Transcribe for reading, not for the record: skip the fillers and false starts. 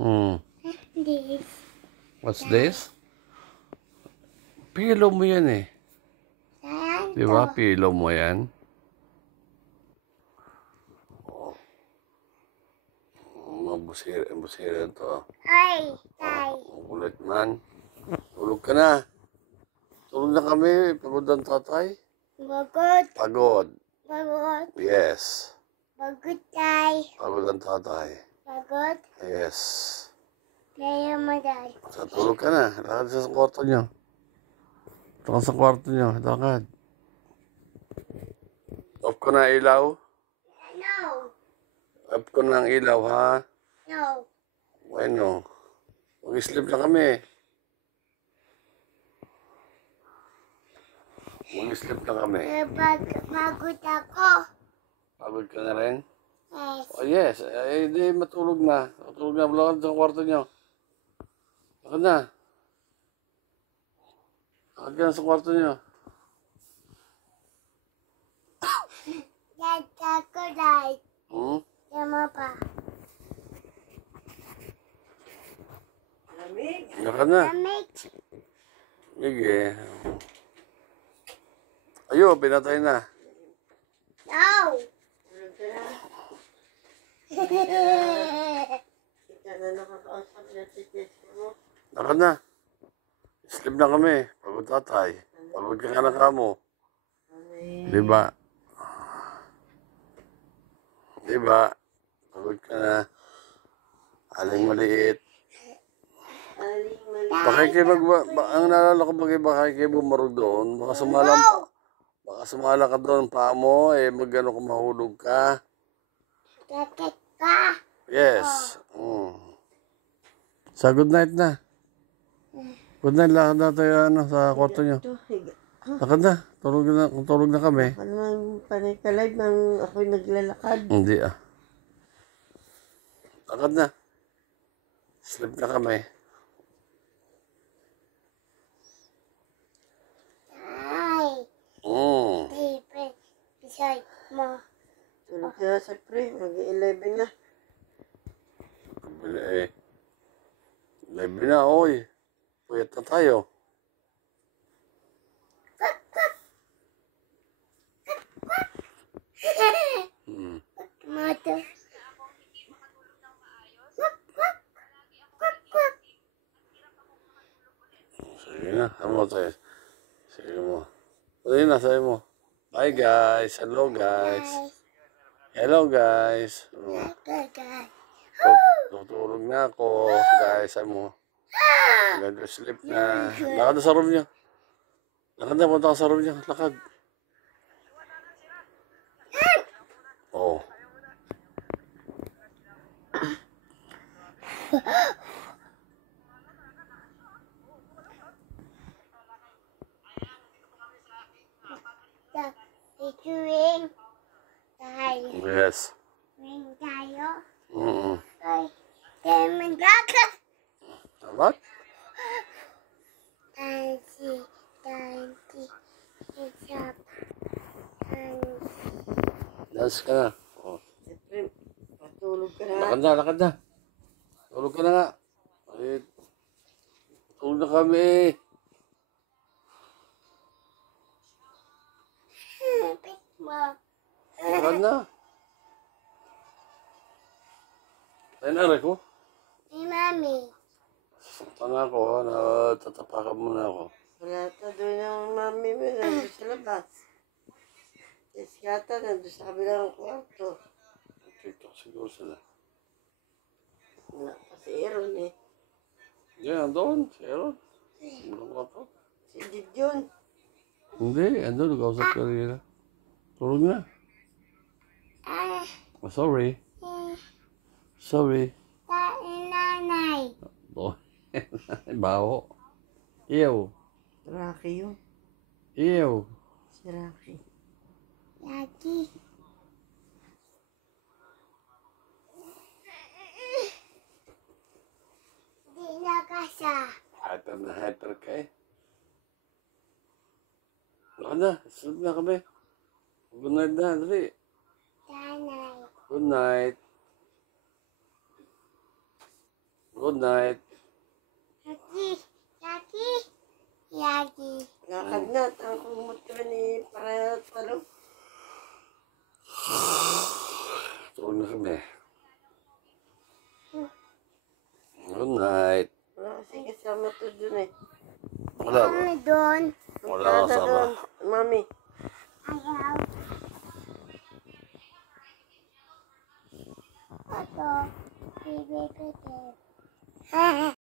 Mm. This. What's this? Pillow mo yan eh. Saan Di ba? Pillow mo yan. Mabusira to. Ay, tay. Ang kulit man. Tulog ka na. Tulog na kami. Pagod ang tatay. Pagod. Pagod. Pagod. Yes. Pagod, tay. Pagod ang tatay. Pagod. Yes. Kaya mo, tay. So, tulog ka na. Lakad sa kwarto nyo. Ito ka sa kwarto nyo. Lakad. Off ko na ilaw. No. Off ko na ang ilaw, ha? No. Bueno. Mag-sleep na kami. Mag-sleep na kami. Pagod ako. Pagod ka na rin? Yes. Oh, yes. Eh, di matulog na. Matulog na. Lakad sa kwarto nyo. Lakad na. Lakad ka na sa kwarto nyo. Dad, ako, tay. Hmm? Tama pa. Lakad na. Lamig. Sige. Ayo, pinatay na. No. Lakad na. Sleep na kami. Pagod tatay. Pagod ka nga ng kamo. Diba? Diba? Pagod ka na. Aling maliit. Baka kayo ang naalala ko baka kayo bumarog doon. Baka sumala ka doon paa mo, eh magano ka mahulog ka. Sakit ka. Yes. Sa good night na. Good night, lakad na tayo sa kwarto nyo. Lakad na. Tulog na kami. Ano naman panay ka live nang ako'y naglalakad. Hindi ah. Lakad na. Sleep na kami. Ay. Baby. Beside mo. Tulog ka na sa pre, mag-11 na. Eh. Live na, oy. Puyat na tayo. Mata. Sige na. Ano tayo? Sige mo. Sige na, sabi mo. Bye guys. Hello guys. Hello guys. Gagay. Tutulog na ako. Guys, sabi mo. I'm going to sleep na. Lakad na sa room niya. Lakad na, punta ka sa room niya. Lakad. Oh. Ituwing tayo. Yes. Ring tayo. Mm-mm. Ay, mandaga. What? Tansi, isap, Dance ka na. Oh. Pre, patulog ka na. Lakad na. Tulog ka na nga. Ay, tulog na kami. Pit mo. Lakad na. Tayo na rin ko. Hey, mami. Tanga ako, tatapakan muna ako. Wala ta doon yung mami mo, nandun sa labas. Yes, yata, nandun sa kabilang kwarto. TikTok siguro sila. Wala pa si Aaron eh. Yeah, andun. Si Aaron. Andun ka pa. Si Dijon. Hindi, andun. Nag-ausap ka rin. Tulog na. Ah, Oh, sorry. Sorry. nanay. Oh, baho. Ew. Rocky yun. Ew. Si Rocky. Lagi. Di na kasa. Hyper na hyper ka eh. Baka na, sleep na kami. Good night na, dali. Nanay. Good night. Good night. Yaki. Yaki. Yaki. Lakad na. Ang kumot kami ni Parayat Talong. Tulog na kami. Good night. Wala kasi kasama to dun eh. Wala ba? Kami doon. Wala Punta kasama. doon. Mami. Ayaw. Ito. Bibigay ko.